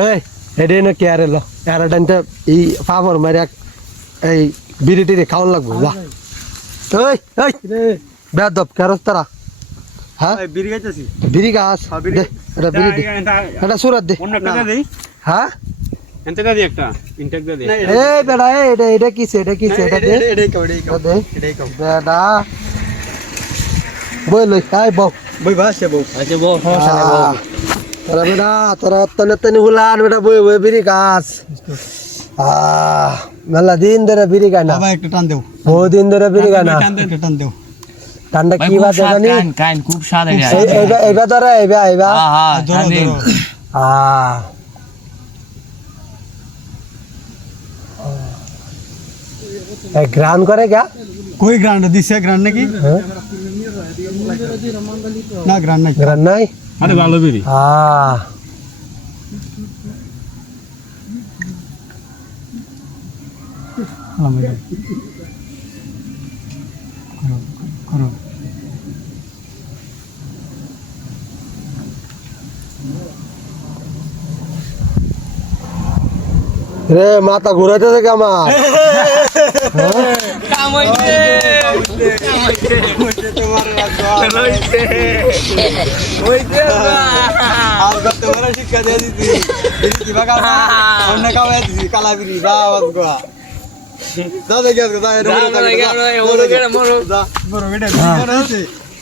এই এটা না কে আরে লো এরা ডানটা এই ফাফর মারি এই বিড়ি টিড়ি লাগবো বেদব কেরস তারা হ্যাঁ বিড়ি বিড়ি গাছ দে এটা বিড়ি দে এটা সুরাত দে হ্যাঁ একটা ইনটেক দিই এই এই এটা এটা কিছে এটা কিছে এটা দে এটাই কাও এটাই কাও এটাই কাও বেটা বই লই আই বউ বই ভাসে বউ বউ. তোরা বেটা তোরা তনে তনে হুলান বেটা বই বই বিড়ি গাছ আহ মেলা দিন ধরে বিড়ি গায় না। একটু টান দেও। বহু দিন ধরে বিড়ি গায় না। টান দেও ঠান্ডা কি জানি? খুব স্বাদ এটা এইবা এইবা ধরে এইবা এইবা হ্যাঁ হ্যাঁ আহ। গ্রান করে क्या নাই? আরে ভালো করো। করো রে মাথা ঘুরাইতে থাকে আমার? কাম হইছে। শিক্ষা দিয়ে দিবা কালা বা আওয়াজ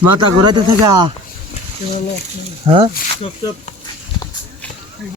মাথা ঘুরাইতে থাকে। হ্যাঁ? চুপ চুপ